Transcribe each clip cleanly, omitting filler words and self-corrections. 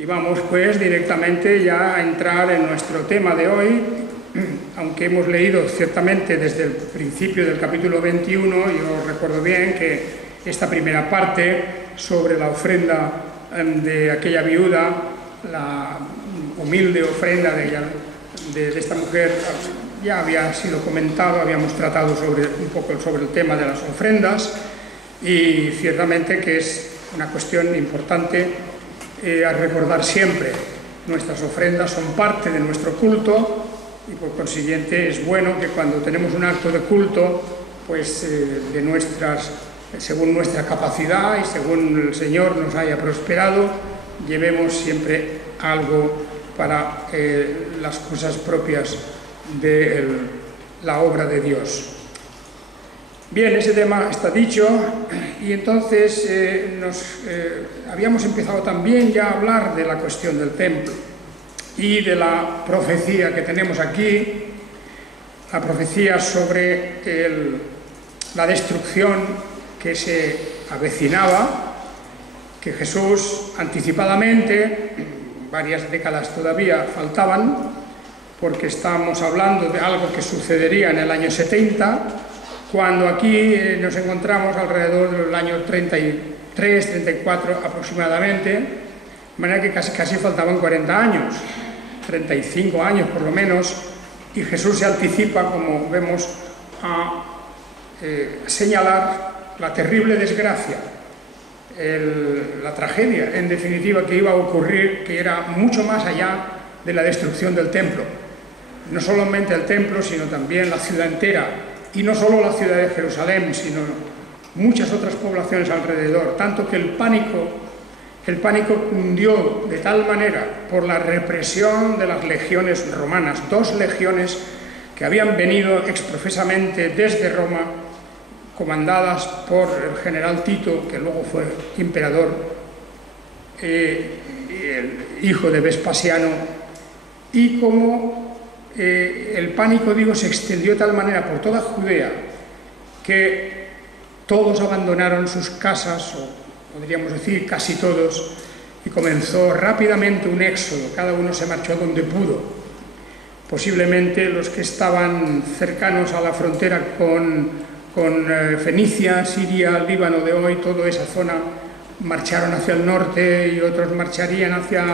Y vamos pues directamente ya a entrar en nuestro tema de hoy, aunque hemos leído ciertamente desde el principio del capítulo 21, yo recuerdo bien que esta primera parte sobre la ofrenda de aquella viuda, la humilde ofrenda de esta mujer, ya había sido comentado, habíamos tratado un poco sobre el tema de las ofrendas, y ciertamente que es una cuestión importante a recordar siempre. Nuestras ofrendas son parte de nuestro culto y por consiguiente es bueno que cuando tenemos un acto de culto, pues según nuestra capacidad y según el Señor nos haya prosperado, llevemos siempre algo para las cosas propias de la obra de Dios. Bien, ese tema está dicho y entonces habíamos empezado también ya a hablar de la cuestión del templo y de la profecía que tenemos aquí, la profecía sobre la destrucción que se avecinaba, que Jesús anticipadamente, varias décadas todavía faltaban, porque estamos hablando de algo que sucedería en el año 70, cuando aquí nos encontramos alrededor del año 33, 34 aproximadamente, de manera que casi faltaban 40 años, 35 años por lo menos, y Jesús se anticipa, como vemos, a señalar la terrible desgracia, la tragedia, en definitiva, que iba a ocurrir, que era mucho más allá de la destrucción del templo. No solamente el templo, sino también la ciudad entera, y no solo la ciudad de Jerusalén, sino muchas otras poblaciones alrededor, tanto que el pánico cundió de tal manera por la represión de las legiones romanas, 2 legiones que habían venido exprofesamente desde Roma, comandadas por el general Tito, que luego fue emperador, el hijo de Vespasiano, y como el pánico, digo, se extendió de tal manera por toda Judea que todos abandonaron sus casas, o podríamos decir casi todos, y comenzó rápidamente un éxodo. Cada uno se marchó donde pudo. Posiblemente los que estaban cercanos a la frontera con Fenicia, Siria, Líbano de hoy, toda esa zona, marcharon hacia el norte y otros marcharían hacia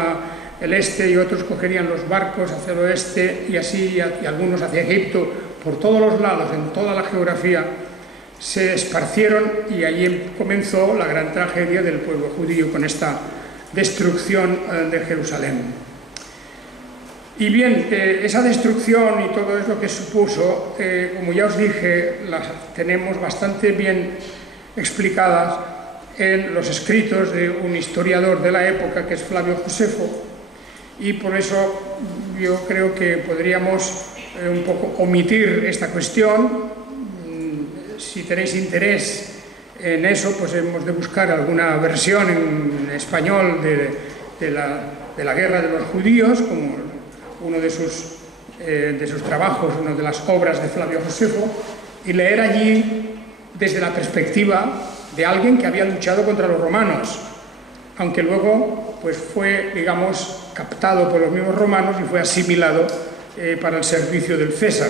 el este y otros cogerían los barcos hacia el oeste y así, y algunos hacia Egipto. Por todos los lados, en toda la geografía, se esparcieron y allí comenzó la gran tragedia del pueblo judío con esta destrucción de Jerusalén. Y bien, esa destrucción y todo eso que supuso, como ya os dije, las tenemos bastante bien explicadas en los escritos de un historiador de la época que es Flavio Josefo, y por eso yo creo que podríamos un poco omitir esta cuestión. Si tenéis interés en eso, pues hemos de buscar alguna versión en español de la guerra de los judíos, como uno de sus trabajos, una de las obras de Flavio Josefo, y leer allí desde la perspectiva de alguien que había luchado contra los romanos, aunque luego pues fue, digamos, captado por los mismos romanos y fue asimilado para el servicio del César.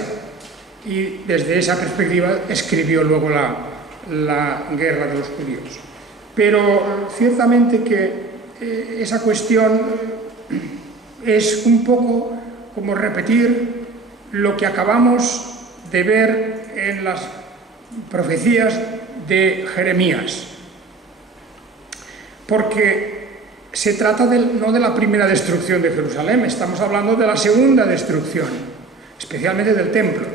Y desde esa perspectiva escribió luego la guerra de los judíos. Pero ciertamente que esa cuestión es un poco como repetir lo que acabamos de ver en las profecías de Jeremías. Porque se trata no de la primera destrucción de Jerusalén, estamos hablando de la segunda destrucción, especialmente del templo.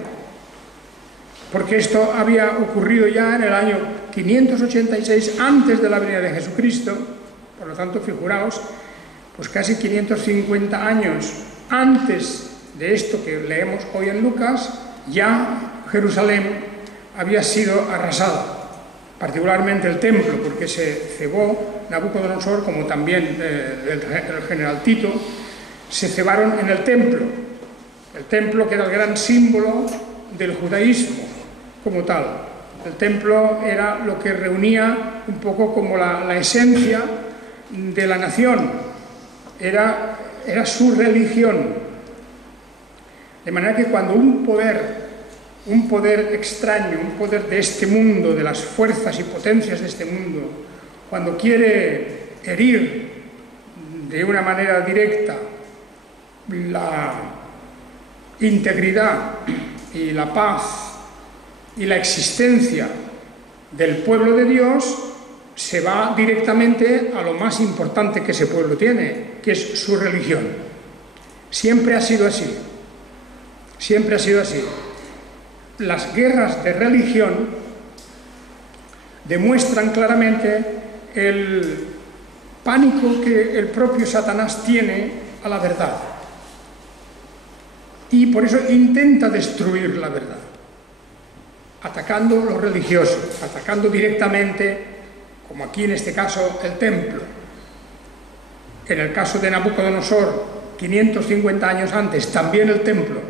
Porque esto había ocurrido ya en el año 586 antes de la venida de Jesucristo, por lo tanto, figuraos, pues casi 550 años antes de esto que leemos hoy en Lucas, ya Jerusalén había sido arrasada, particularmente el templo, porque se cebó Nabucodonosor, como también el general Tito, se cebaron en el templo que era el gran símbolo del judaísmo como tal. El templo era lo que reunía un poco como la esencia de la nación. era su religión. De manera que cuando un poder extraño, un poder de este mundo, de las fuerzas y potencias de este mundo, cuando quiere herir de una manera directa la integridad y la paz y la existencia del pueblo de Dios, se va directamente a lo más importante que ese pueblo tiene, que es su religión. Siempre ha sido así. Siempre ha sido así. Las guerras de religión demuestran claramente el pánico que el propio Satanás tiene a la verdad. Y por eso intenta destruir la verdad, atacando lo religioso, atacando directamente, como aquí en este caso, el templo. En el caso de Nabucodonosor, 550 años antes, también el templo.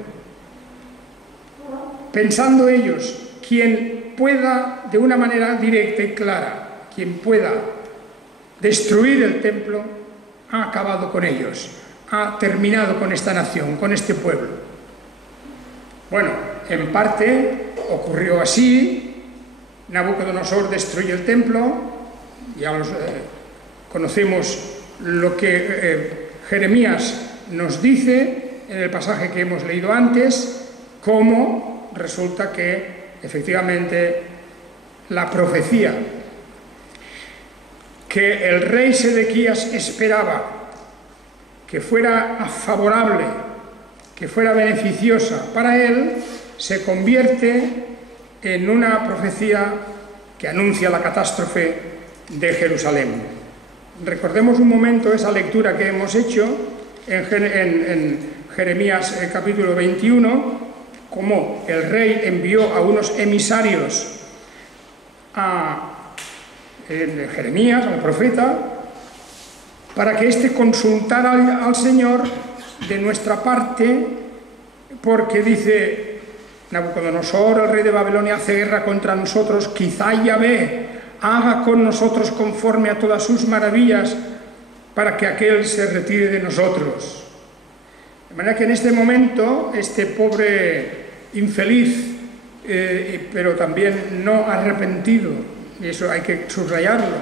Pensando ellos, quien pueda, de una manera directa y clara, quien pueda destruir el templo, ha acabado con ellos, ha terminado con esta nación, con este pueblo. Bueno, en parte ocurrió así. Nabucodonosor destruye el templo, ya conocemos lo que Jeremías nos dice en el pasaje que hemos leído antes, cómo resulta que efectivamente la profecía que el rey Sedequías esperaba que fuera favorable, que fuera beneficiosa para él, se convierte en una profecía que anuncia la catástrofe de Jerusalén. Recordemos un momento esa lectura que hemos hecho en Jeremías capítulo 21, cómo el rey envió a unos emisarios a Jeremías, al profeta, para que éste consultara al Señor de nuestra parte, porque dice: Nabucodonosor, el rey de Babilonia, hace guerra contra nosotros, quizá Yahvé haga con nosotros conforme a todas sus maravillas, para que aquel se retire de nosotros. De manera que en este momento, este pobre infeliz, pero también no arrepentido, y eso hay que subrayarlo,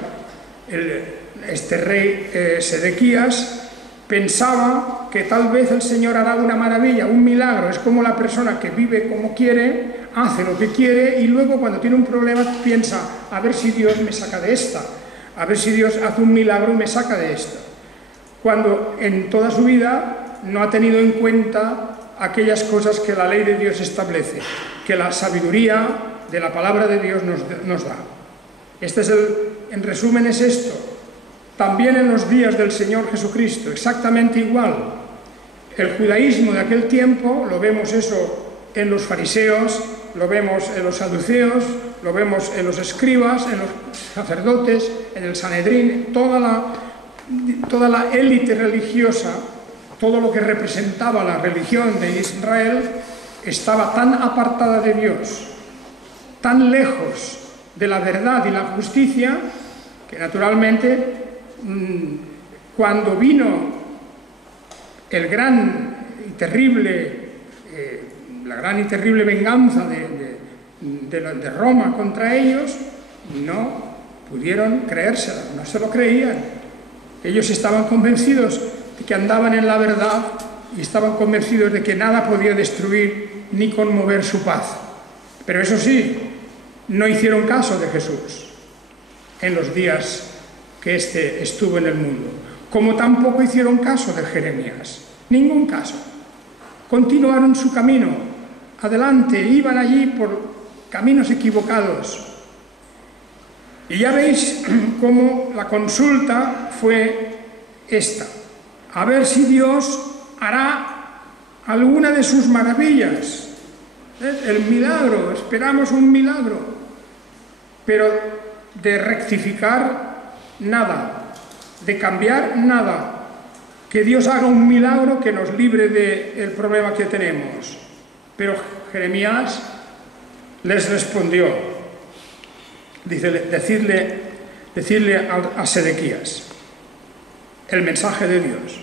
este rey Sedequías pensaba que tal vez el Señor hará una maravilla, un milagro. Es como la persona que vive como quiere, hace lo que quiere, y luego cuando tiene un problema piensa: a ver si Dios me saca de esta, a ver si Dios hace un milagro y me saca de esta. Cuando en toda su vida no ha tenido en cuenta aquellas cosas que la ley de Dios establece, que la sabiduría de la palabra de Dios nos da. En resumen es esto. También en los días del Señor Jesucristo, exactamente igual. El judaísmo de aquel tiempo, lo vemos eso en los fariseos, lo vemos en los saduceos, lo vemos en los escribas, en los sacerdotes, en el Sanedrín, toda la élite religiosa, todo lo que representaba la religión de Israel, estaba tan apartada de Dios, tan lejos de la verdad y la justicia, que naturalmente, cuando vino la gran y terrible venganza de Roma contra ellos, no pudieron creérselo, no se lo creían. Ellos estaban convencidos de que andaban en la verdad y estaban convencidos de que nada podía destruir ni conmover su paz. Pero eso sí, no hicieron caso de Jesús en los días que éste estuvo en el mundo, como tampoco hicieron caso de Jeremías, ningún caso. Continuaron su camino, adelante, iban allí por caminos equivocados. Y ya veis cómo la consulta fue esta: a ver si Dios hará alguna de sus maravillas. El milagro, esperamos un milagro, pero de rectificar nada, de cambiar nada. Que Dios haga un milagro que nos libre del problema que tenemos. Pero Jeremías les respondió, decirle a Sedequías el mensaje de Dios: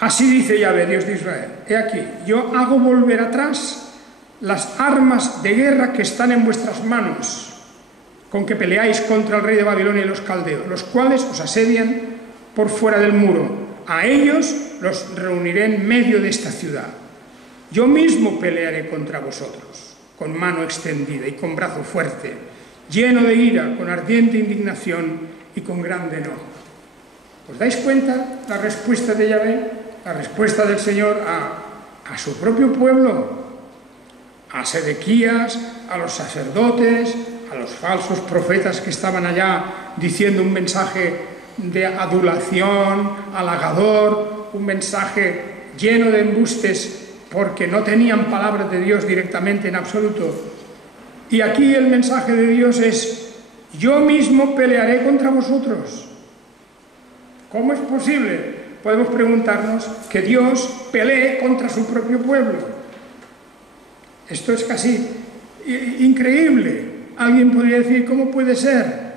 Así dice Yahvé, Dios de Israel: he aquí, yo hago volver atrás las armas de guerra que están en vuestras manos, con que peleáis contra el rey de Babilonia y los caldeos, los cuales os asedian por fuera del muro. A ellos los reuniré en medio de esta ciudad. Yo mismo pelearé contra vosotros, con mano extendida y con brazo fuerte, lleno de ira, con ardiente indignación y con grande enojo. ¿Os dais cuenta la respuesta de Yahvé? La respuesta del Señor a su propio pueblo, a Sedequías, a los sacerdotes, a los falsos profetas que estaban allá diciendo un mensaje de adulación, halagador, un mensaje lleno de embustes porque no tenían palabras de Dios directamente en absoluto. Y aquí el mensaje de Dios es: yo mismo pelearé contra vosotros. ¿Cómo es posible? Podemos preguntarnos que Dios pelee contra su propio pueblo. Esto es casi increíble. Alguien podría decir: ¿cómo puede ser?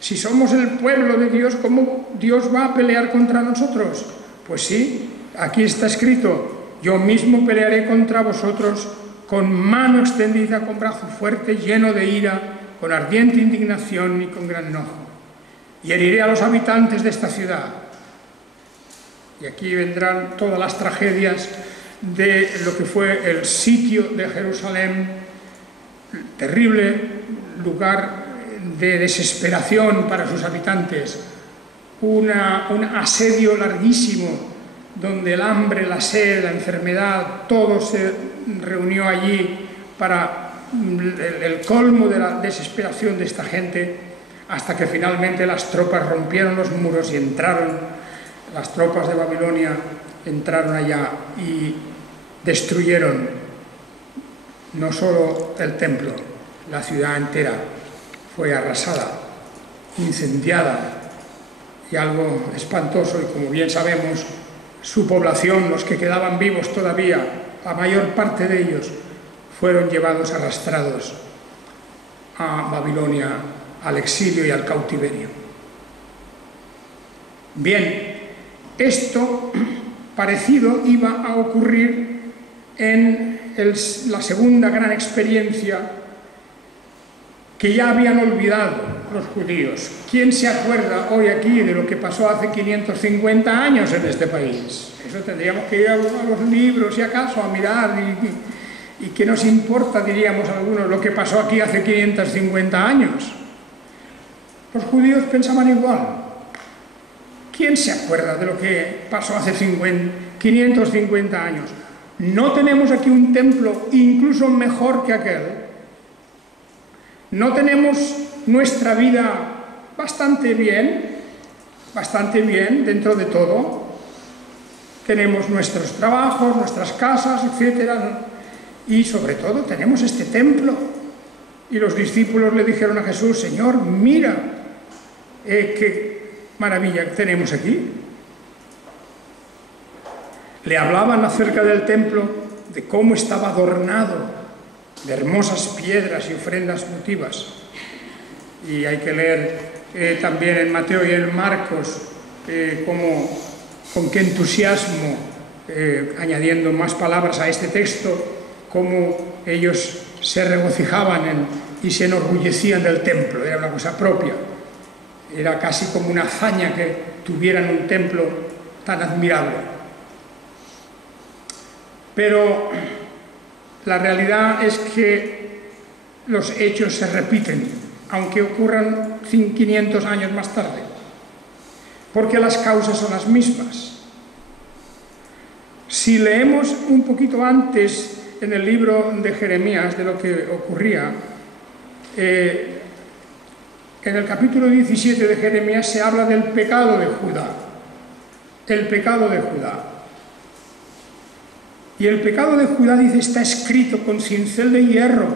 Si somos el pueblo de Dios, ¿cómo Dios va a pelear contra nosotros? Pues sí, aquí está escrito: yo mismo pelearé contra vosotros con mano extendida, con brazo fuerte, lleno de ira, con ardiente indignación y con gran enojo. Y heriré a los habitantes de esta ciudad. Y aquí vendrán todas las tragedias de lo que fue el sitio de Jerusalén, terrible lugar de desesperación para sus habitantes, un asedio larguísimo, donde el hambre, la sed, la enfermedad, todo se reunió allí para el colmo de la desesperación de esta gente, hasta que finalmente las tropas rompieron los muros y entraron. Las tropas de Babilonia entraron allá y destruyeron no solo el templo, la ciudad entera fue arrasada, incendiada, y algo espantoso. Y como bien sabemos, su población, los que quedaban vivos todavía, la mayor parte de ellos, fueron llevados arrastrados a Babilonia, al exilio y al cautiverio. Bien, esto parecido iba a ocurrir en la segunda gran experiencia que ya habían olvidado los judíos. ¿Quién se acuerda hoy aquí de lo que pasó hace 550 años en este país? Eso tendríamos que ir a los libros, si acaso, a mirar. ¿Y qué nos importa, diríamos algunos, lo que pasó aquí hace 550 años? Los judíos pensaban igual. ¿Quién se acuerda de lo que pasó hace 550 años? ¿No tenemos aquí un templo incluso mejor que aquel? ¿No tenemos nuestra vida bastante bien dentro de todo? Tenemos nuestros trabajos, nuestras casas, etc. Y sobre todo tenemos este templo. Y los discípulos le dijeron a Jesús: Señor, mira qué maravilla que tenemos aquí. Le hablaban acerca del templo, de cómo estaba adornado de hermosas piedras y ofrendas votivas. Y hay que leer también en Mateo y en Marcos con qué entusiasmo, añadiendo más palabras a este texto, cómo ellos se regocijaban y se enorgullecían del templo. Era una cosa propia. Era casi como una hazaña que tuvieran un templo tan admirable. Pero la realidad es que los hechos se repiten, aunque ocurran 500 años más tarde, porque las causas son las mismas. Si leemos un poquito antes en el libro de Jeremías de lo que ocurría, en el capítulo 17 de Jeremías se habla del pecado de Judá. El pecado de Judá. Y el pecado de Judá, dice, está escrito con cincel de hierro,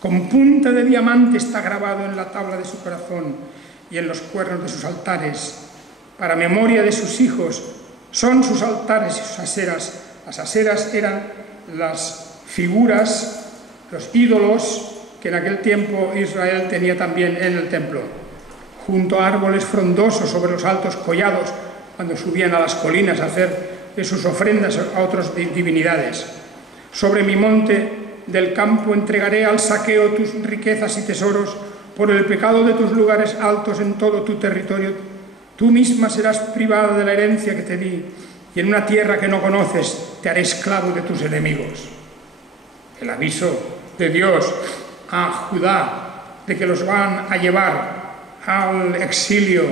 con punta de diamante está grabado en la tabla de su corazón y en los cuernos de sus altares, para memoria de sus hijos. Son sus altares y sus aseras. Las aseras eran las figuras, los ídolos que en aquel tiempo Israel tenía también en el templo, junto a árboles frondosos sobre los altos collados, cuando subían a las colinas a hacer sus ofrendas a otras divinidades. Sobre mi monte del campo entregaré al saqueo tus riquezas y tesoros, por el pecado de tus lugares altos en todo tu territorio. Tú misma serás privada de la herencia que te di, y en una tierra que no conoces te haré esclavo de tus enemigos. El aviso de Dios a Judá de que los van a llevar al exilio,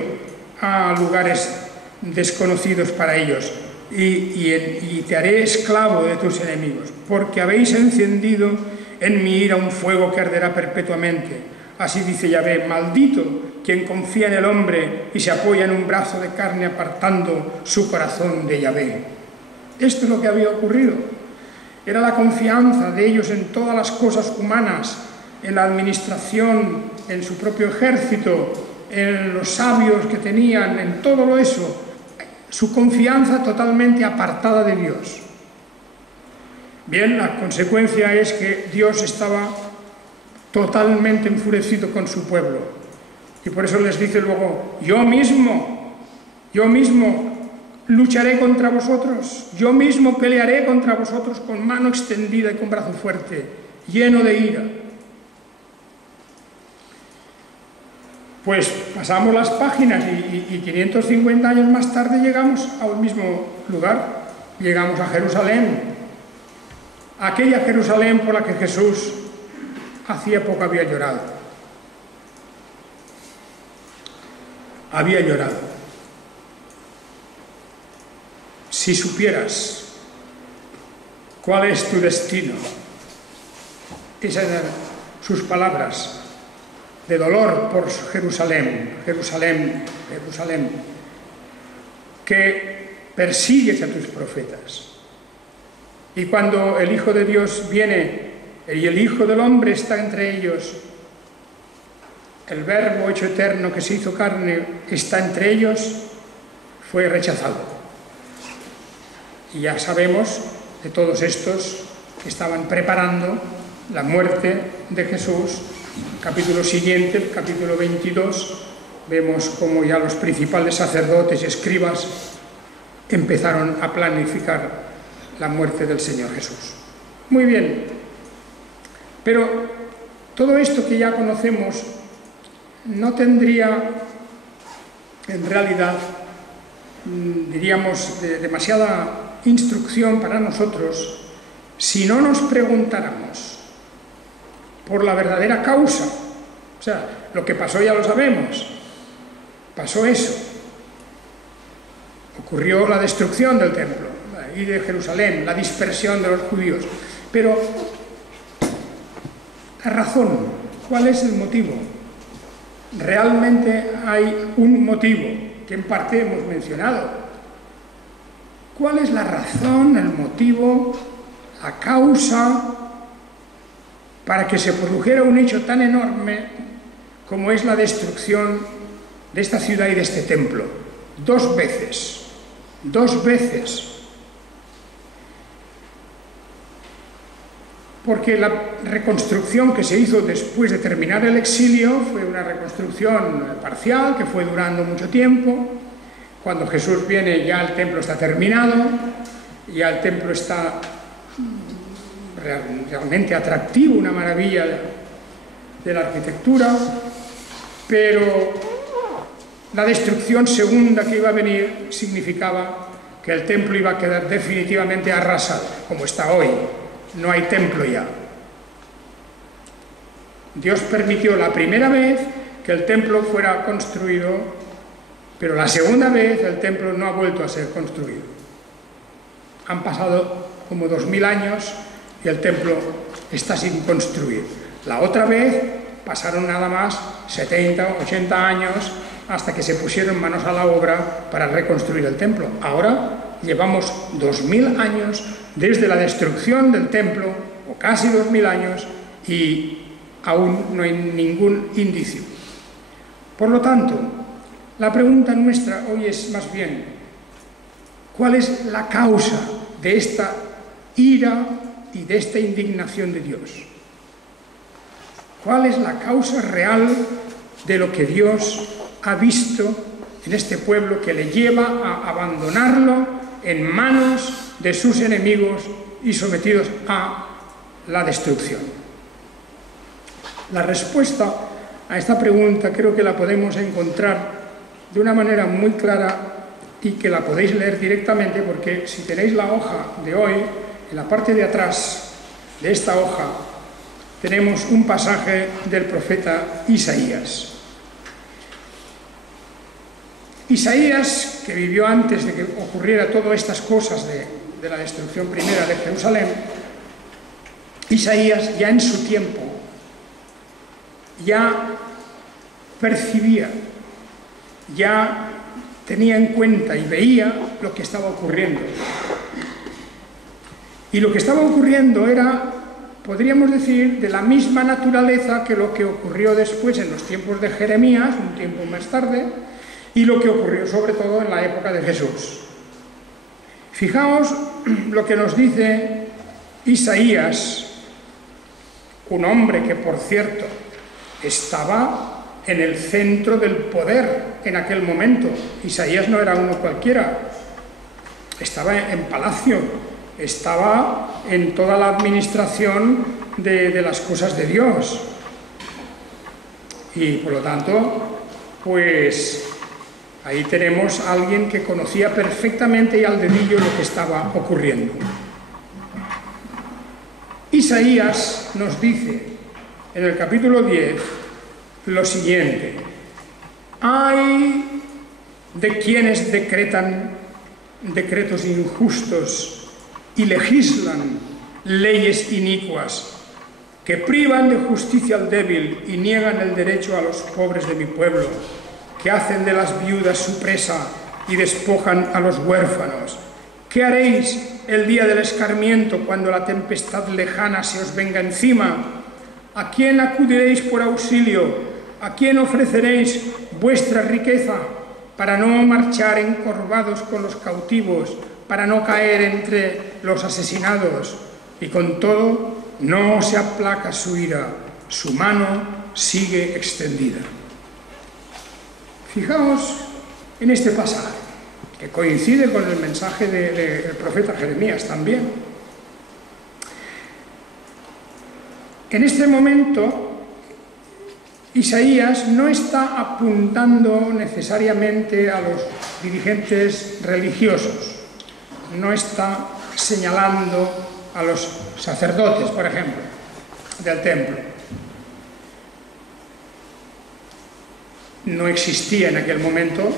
a lugares desconocidos para ellos, y te haré esclavo de tus enemigos, porque habéis encendido en mi ira un fuego que arderá perpetuamente. Así dice Yahvé: maldito quien confía en el hombre y se apoya en un brazo de carne, apartando su corazón de Yahvé. Esto es lo que había ocurrido. Era la confianza de ellos en todas las cosas humanas, en la administración, en su propio ejército, en los sabios que tenían, en todo eso. Su confianza totalmente apartada de Dios. Bien, la consecuencia es que Dios estaba totalmente enfurecido con su pueblo. Y por eso les dice luego: yo mismo lucharé contra vosotros, yo mismo pelearé contra vosotros con mano extendida y con brazo fuerte, lleno de ira. Pues pasamos las páginas y 550 años más tarde llegamos al mismo lugar, llegamos a Jerusalén, aquella Jerusalén por la que Jesús hacía poco había llorado. Había llorado. Si supieras cuál es tu destino, esas eran sus palabras de dolor por Jerusalén, Jerusalén, Jerusalén, que persigues a tus profetas. Y cuando el Hijo de Dios viene y el Hijo del Hombre está entre ellos, el Verbo hecho eterno que se hizo carne está entre ellos, fue rechazado. Y ya sabemos de todos estos que estaban preparando la muerte de Jesús. Capítulo siguiente, capítulo 22, vemos cómo ya los principales sacerdotes y escribas empezaron a planificar la muerte del Señor Jesús. Muy bien, pero todo esto que ya conocemos no tendría en realidad, diríamos, demasiada instrucción para nosotros si no nos preguntáramos por la verdadera causa. O sea, lo que pasó ya lo sabemos. Pasó eso. Ocurrió la destrucción del templo y de Jerusalén, la dispersión de los judíos. Pero la razón, ¿cuál es el motivo? Realmente hay un motivo que en parte hemos mencionado. ¿Cuál es la razón, el motivo, la causa para que se produjera un hecho tan enorme como es la destrucción de esta ciudad y de este templo? Dos veces. Porque la reconstrucción que se hizo después de terminar el exilio fue una reconstrucción parcial que fue durando mucho tiempo. Cuando Jesús viene ya el templo está terminado, ya el templo está realmente atractivo, una maravilla de la arquitectura, pero la destrucción segunda que iba a venir significaba que el templo iba a quedar definitivamente arrasado, como está hoy. No hay templo ya. Dios permitió la primera vez que el templo fuera construido, pero la segunda vez el templo no ha vuelto a ser construido. Han pasado como 2000 años y el templo está sin construir. La otra vez pasaron nada más 70, 80 años hasta que se pusieron manos a la obra para reconstruir el templo. Ahora llevamos 2000 años desde la destrucción del templo, o casi 2000 años, y aún no hay ningún indicio. Por lo tanto, la pregunta nuestra hoy es más bien: ¿cuál es la causa de esta ira y de esta indignación de Dios? ¿Cuál es la causa real de lo que Dios ha visto en este pueblo que le lleva a abandonarlo en manos de sus enemigos y sometidos a la destrucción. La respuesta a esta pregunta creo que la podemos encontrar de una manera muy clara y que la podéis leer directamente, porque si tenéis la hoja de hoy, en la parte de atrás de esta hoja tenemos un pasaje del profeta Isaías. Isaías, que vivió antes de que ocurriera todas estas cosas de la destrucción primera de Jerusalén, Isaías ya en su tiempo ya percibía, ya tenía en cuenta y veía lo que estaba ocurriendo. Y lo que estaba ocurriendo era, podríamos decir, de la misma naturaleza que lo que ocurrió después en los tiempos de Jeremías, un tiempo más tarde, y lo que ocurrió sobre todo en la época de Jesús. Fijaos lo que nos dice Isaías, un hombre que, por cierto, estaba en el centro del poder en aquel momento. Isaías no era uno cualquiera, estaba en palacio, estaba en toda la administración de las cosas de Dios. Y por lo tanto, pues ahí tenemos a alguien que conocía perfectamente y al dedillo lo que estaba ocurriendo. Isaías nos dice en el capítulo 10 lo siguiente: hay de quienes decretan decretos injustos y legislan leyes inicuas, que privan de justicia al débil y niegan el derecho a los pobres de mi pueblo, que hacen de las viudas su presa y despojan a los huérfanos. ¿Qué haréis el día del escarmiento, cuando la tempestad lejana se os venga encima? ¿A quién acudiréis por auxilio? ¿A quién ofreceréis vuestra riqueza para no marchar encorvados con los cautivos, para no caer entre los asesinados? Y con todo, no se aplaca su ira, su mano sigue extendida. Fijaos en este pasaje, que coincide con el mensaje del profeta Jeremías también. En este momento, Isaías no está apuntando necesariamente a los dirigentes religiosos, no está señalando a los sacerdotes, por ejemplo, del templo. No existía en aquel momento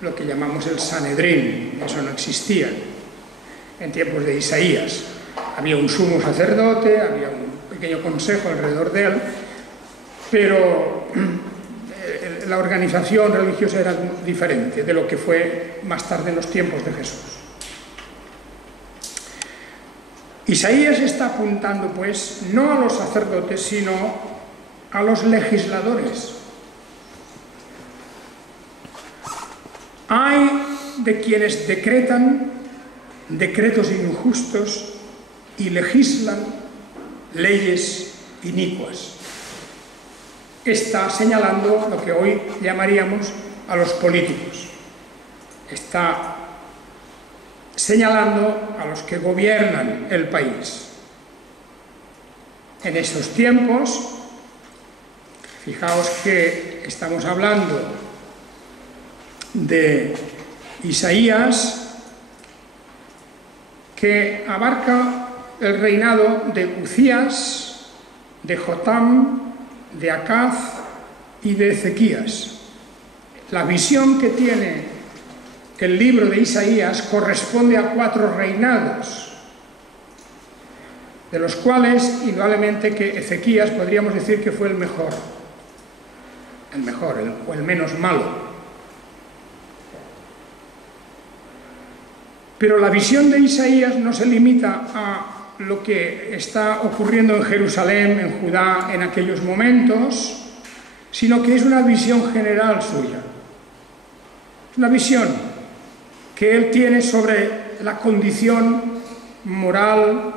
lo que llamamos el Sanedrín, eso no existía en tiempos de Isaías. Había un sumo sacerdote, había un pequeño consejo alrededor de él, pero la organización religiosa era diferente de lo que fue más tarde en los tiempos de Jesús. Isaías está apuntando, pues, no a los sacerdotes, sino a los legisladores. Hay de quienes decretan decretos injustos y legislan leyes inicuas. Está señalando lo que hoy llamaríamos a los políticos. Está señalando a los que gobiernan el país. En esos tiempos, fijaos que estamos hablando de Isaías, que abarca el reinado de Uzías, de Jotam, de Acaz y de Ezequías. La visión que tiene el libro de Isaías corresponde a 4 reinados, de los cuales, indudablemente, que Ezequías podríamos decir que fue el mejor o el menos malo. Pero la visión de Isaías no se limita a lo que está ocurriendo en Jerusalén, en Judá, en aquellos momentos, sino que es una visión general suya. Es una visión que él tiene sobre la condición moral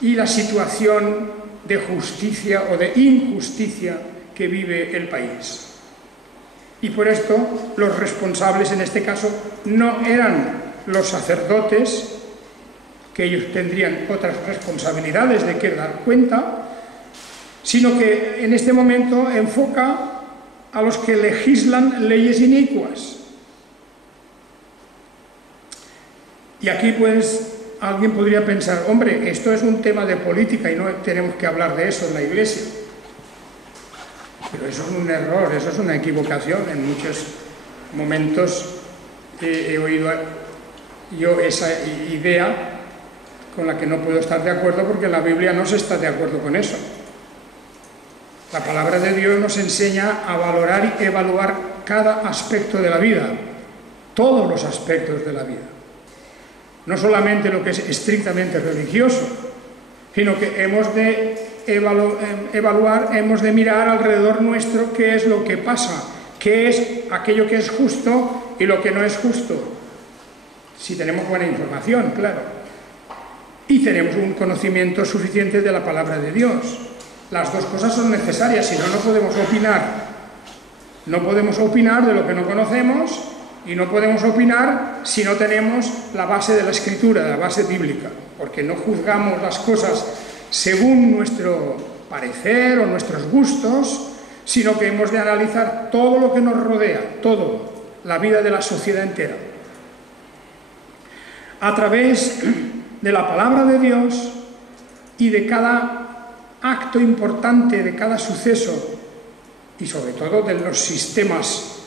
y la situación de justicia o de injusticia que vive el país. Y por esto los responsables en este caso no eran los sacerdotes, que ellos tendrían otras responsabilidades de que dar cuenta, sino que en este momento enfoca a los que legislan leyes inicuas. Y aquí pues alguien podría pensar, hombre, esto es un tema de política y no tenemos que hablar de eso en la Iglesia. Pero eso es un error, eso es una equivocación. En muchos momentos he oído yo esa idea con la que no puedo estar de acuerdo, porque la Biblia no se está de acuerdo con eso. La palabra de Dios nos enseña a valorar y evaluar cada aspecto de la vida, todos los aspectos de la vida. No solamente lo que es estrictamente religioso, sino que hemos de evaluar, hemos de mirar alrededor nuestro qué es lo que pasa, qué es aquello que es justo y lo que no es justo. Si tenemos buena información, claro. Y tenemos un conocimiento suficiente de la palabra de Dios. Las dos cosas son necesarias, si no, no podemos opinar. No podemos opinar de lo que no conocemos y no podemos opinar si no tenemos la base de la Escritura, la base bíblica, porque no juzgamos las cosas según nuestro parecer o nuestros gustos, sino que hemos de analizar todo lo que nos rodea, todo, la vida de la sociedad entera. A través de la palabra de Dios y de cada acto importante, de cada suceso, y sobre todo de los sistemas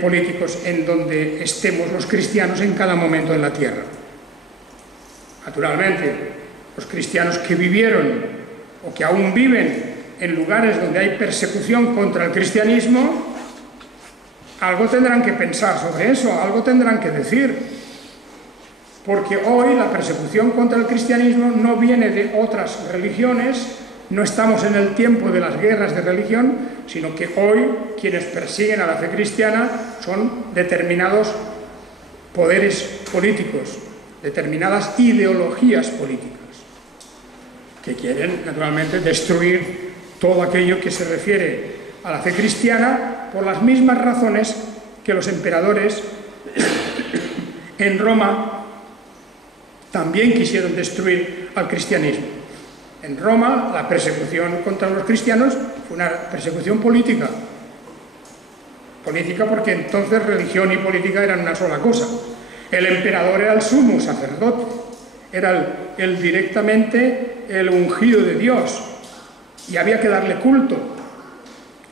políticos en donde estemos los cristianos en cada momento en la tierra. Naturalmente, los cristianos que vivieron o que aún viven en lugares donde hay persecución contra el cristianismo, algo tendrán que pensar sobre eso, algo tendrán que decir. Porque hoy la persecución contra el cristianismo no viene de otras religiones, no estamos en el tiempo de las guerras de religión, sino que hoy quienes persiguen a la fe cristiana son determinados poderes políticos, determinadas ideologías políticas, que quieren naturalmente destruir todo aquello que se refiere a la fe cristiana por las mismas razones que los emperadores en Roma también quisieron destruir al cristianismo. En Roma, la persecución contra los cristianos fue una persecución política. Política porque entonces religión y política eran una sola cosa. El emperador era el sumo sacerdote, era directamente el ungido de Dios, y había que darle culto,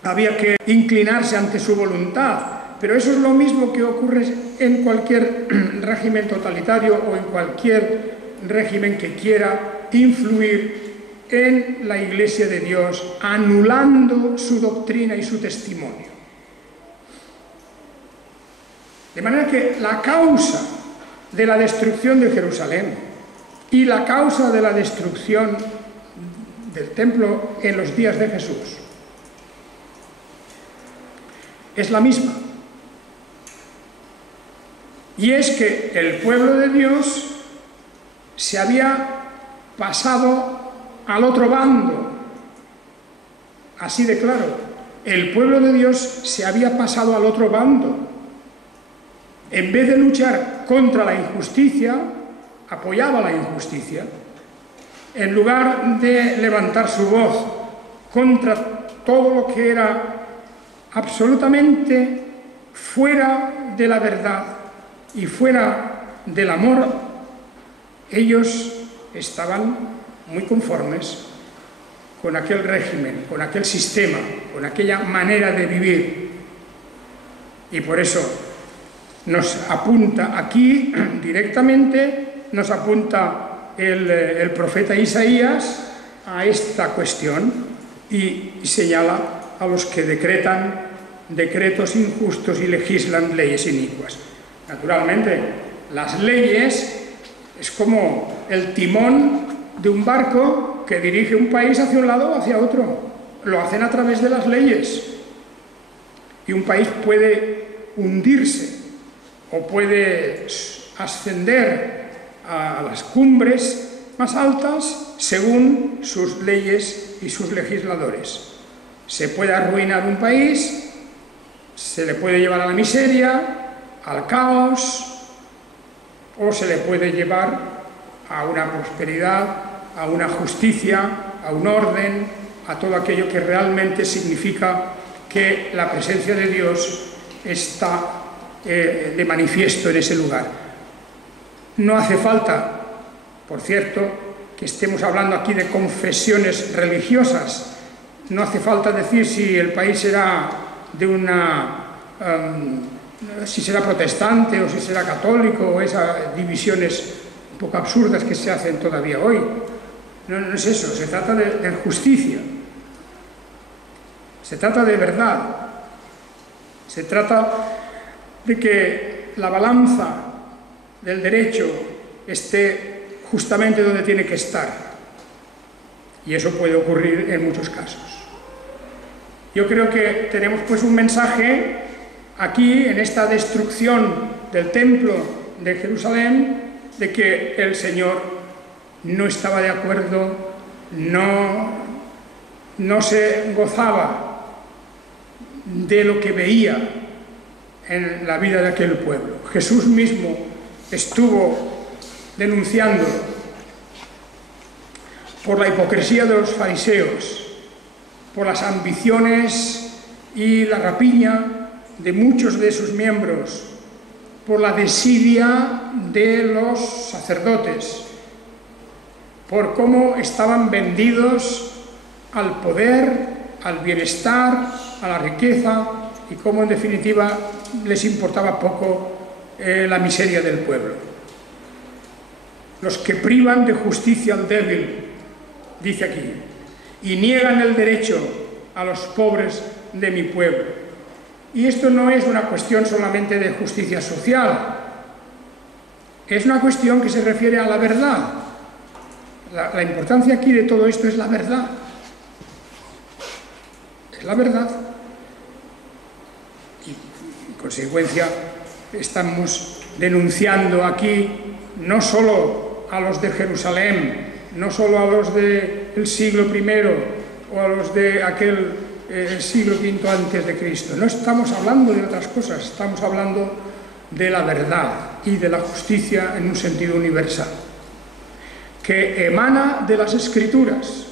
había que inclinarse ante su voluntad. Pero eso es lo mismo que ocurre en cualquier régimen totalitario o en cualquier régimen que quiera influir en la Iglesia de Dios, anulando su doctrina y su testimonio. De manera que la causa de la destrucción de Jerusalén y la causa de la destrucción del templo en los días de Jesús es la misma. Y es que el pueblo de Dios se había pasado al otro bando, así de claro. El pueblo de Dios se había pasado al otro bando. En vez de luchar contra la injusticia, apoyaba la injusticia. En lugar de levantar su voz contra todo lo que era absolutamente fuera de la verdad y fuera del amor, ellos estaban muy conformes con aquel régimen, con aquel sistema, con aquella manera de vivir. Y por eso nos apunta aquí directamente, nos apunta el profeta Isaías a esta cuestión y señala a los que decretan decretos injustos y legislan leyes inicuas. Naturalmente, las leyes es como el timón de un barco que dirige un país hacia un lado o hacia otro. Lo hacen a través de las leyes. Y un país puede hundirse o puede ascender a las cumbres más altas según sus leyes y sus legisladores. Se puede arruinar un país Se le puede llevar a la miseria, al caos, o se le puede llevar a una prosperidad, a una justicia, a un orden, a todo aquello que realmente significa que la presencia de Dios está de manifiesto en ese lugar. No hace falta, por cierto, que estemos hablando aquí de confesiones religiosas. No hace falta decir si el país será de si será protestante o si será católico, o esas divisiones un poco absurdas que se hacen todavía hoy. No es eso, se trata de justicia, se trata de verdad, se trata de que la balanza del derecho esté justamente donde tiene que estar, y eso puede ocurrir en muchos casos. Yo creo que tenemos pues un mensaje aquí en esta destrucción del templo de Jerusalén, de que el Señor no estaba de acuerdo, no se gozaba de lo que veía en la vida de aquel pueblo. Jesús mismo estuvo denunciando por la hipocresía de los fariseos, por las ambiciones y la rapiña de muchos de sus miembros, por la desidia de los sacerdotes, por cómo estaban vendidos al poder, al bienestar, a la riqueza, y cómo en definitiva les importaba poco la miseria del pueblo. Los que privan de justicia al débil, dice aquí, y niegan el derecho a los pobres de mi pueblo. Y esto no es una cuestión solamente de justicia social, es una cuestión que se refiere a la verdad. La importancia aquí de todo esto es la verdad. Es la verdad. Y en consecuencia estamos denunciando aquí no solo a los de Jerusalén, no solo a los del siglo I o a los de aquel siglo V antes de Cristo. No estamos hablando de otras cosas, estamos hablando de la verdad y de la justicia en un sentido universal, que emana de las Escrituras.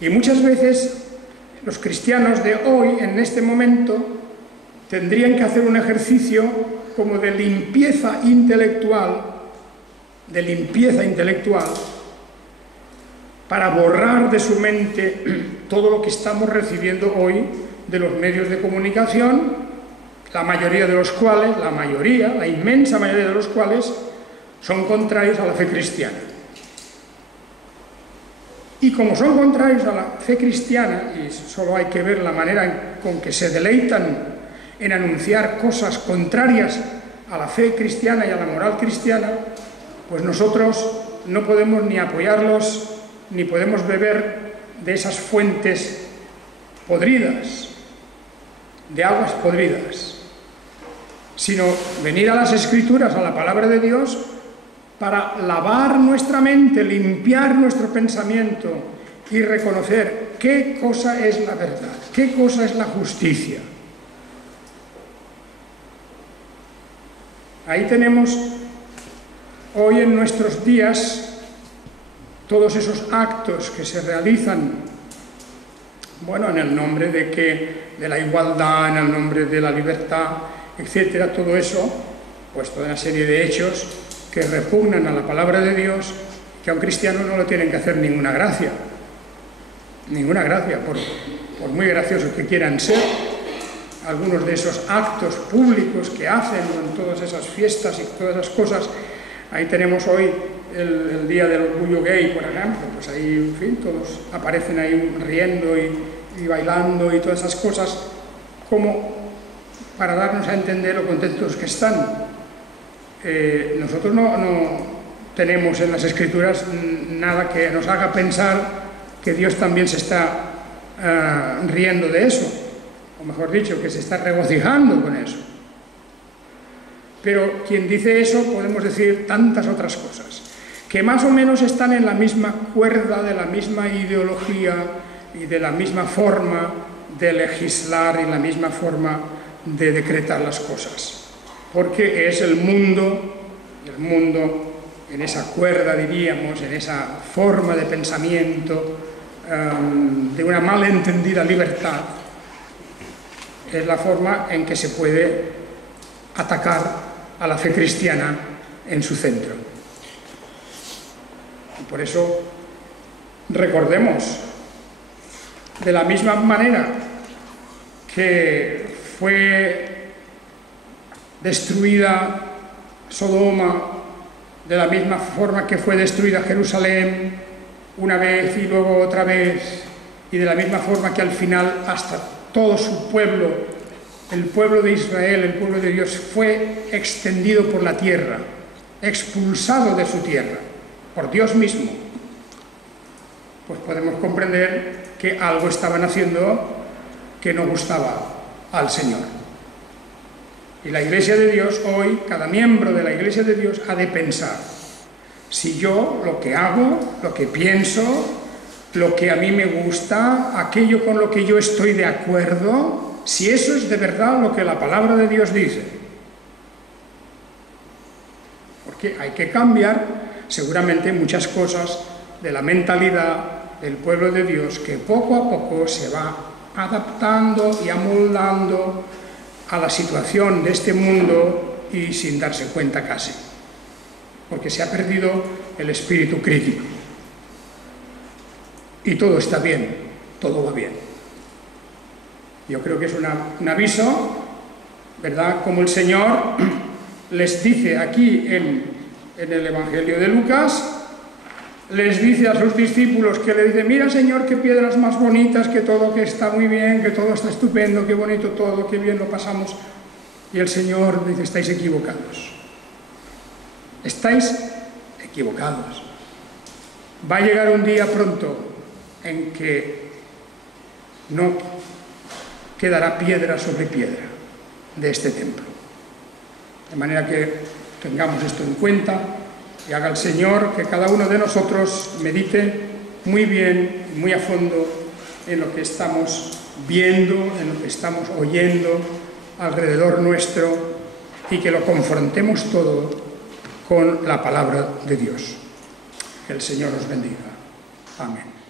Y muchas veces los cristianos de hoy, en este momento, tendrían que hacer un ejercicio como de limpieza intelectual, para borrar de su mente todo lo que estamos recibiendo hoy de los medios de comunicación, la mayoría de los cuales, la inmensa mayoría de los cuales, son contrarios a la fe cristiana. Y como son contrarios a la fe cristiana, y solo hay que ver la manera con que se deleitan en anunciar cosas contrarias a la fe cristiana y a la moral cristiana, pues nosotros no podemos ni apoyarlos, ni podemos beber de esas fuentes podridas, de aguas podridas, sino venir a las Escrituras, a la palabra de Dios, para lavar nuestra mente, limpiar nuestro pensamiento y reconocer qué cosa es la verdad, qué cosa es la justicia. Ahí tenemos hoy en nuestros días todos esos actos que se realizan, bueno, en el nombre de la igualdad, en el nombre de la libertad, etcétera, todo eso, pues toda una serie de hechos que repugnan a la palabra de Dios, que a un cristiano no le tienen que hacer ninguna gracia, por muy graciosos que quieran ser. Algunos de esos actos públicos que hacen en todas esas fiestas y todas esas cosas. Ahí tenemos hoy el Día del Orgullo Gay, por ejemplo, pues ahí, en fin, todos aparecen ahí riendo y bailando y todas esas cosas, como para darnos a entender lo contentos que están. Nosotros no tenemos en las Escrituras nada que nos haga pensar que Dios también se está riendo de eso, o mejor dicho, que se está regocijando con eso. Pero quien dice eso, podemos decir tantas otras cosas, que más o menos están en la misma cuerda, de la misma ideología y de la misma forma de legislar y la misma forma de decretar las cosas, porque es el mundo en esa cuerda, diríamos, en esa forma de pensamiento, de una malentendida libertad, es la forma en que se puede atacar a la fe cristiana en su centro. Y por eso recordemos, de la misma manera que fue destruida Sodoma, de la misma forma que fue destruida Jerusalén una vez y luego otra vez, y de la misma forma que al final hasta todo su pueblo, el pueblo de Israel, el pueblo de Dios, fue extendido por la tierra, expulsado de su tierra, por Dios mismo, pues podemos comprender que algo estaban haciendo que no gustaba al Señor. Y la Iglesia de Dios hoy, cada miembro de la Iglesia de Dios ha de pensar si yo lo que hago, lo que pienso, lo que a mí me gusta, aquello con lo que yo estoy de acuerdo, si eso es de verdad lo que la palabra de Dios dice. Porque hay que cambiar seguramente muchas cosas de la mentalidad del pueblo de Dios, que poco a poco se va adaptando y amoldando a la situación de este mundo y sin darse cuenta casi, porque se ha perdido el espíritu crítico. Y todo está bien, todo va bien. Yo creo que es un aviso, ¿verdad? Como el Señor les dice aquí en el Evangelio de Lucas, les dice a sus discípulos, que le dice: mira, Señor, qué piedras más bonitas, que todo que está muy bien, que todo está estupendo, qué bonito todo, qué bien lo pasamos. Y el Señor dice: estáis equivocados. Estáis equivocados. Va a llegar un día pronto en que no quedará piedra sobre piedra de este templo. De manera que tengamos esto en cuenta y haga el Señor que cada uno de nosotros medite muy bien, muy a fondo en lo que estamos viendo, en lo que estamos oyendo alrededor nuestro, y que lo confrontemos todo con la palabra de Dios. Que el Señor os bendiga. Amén.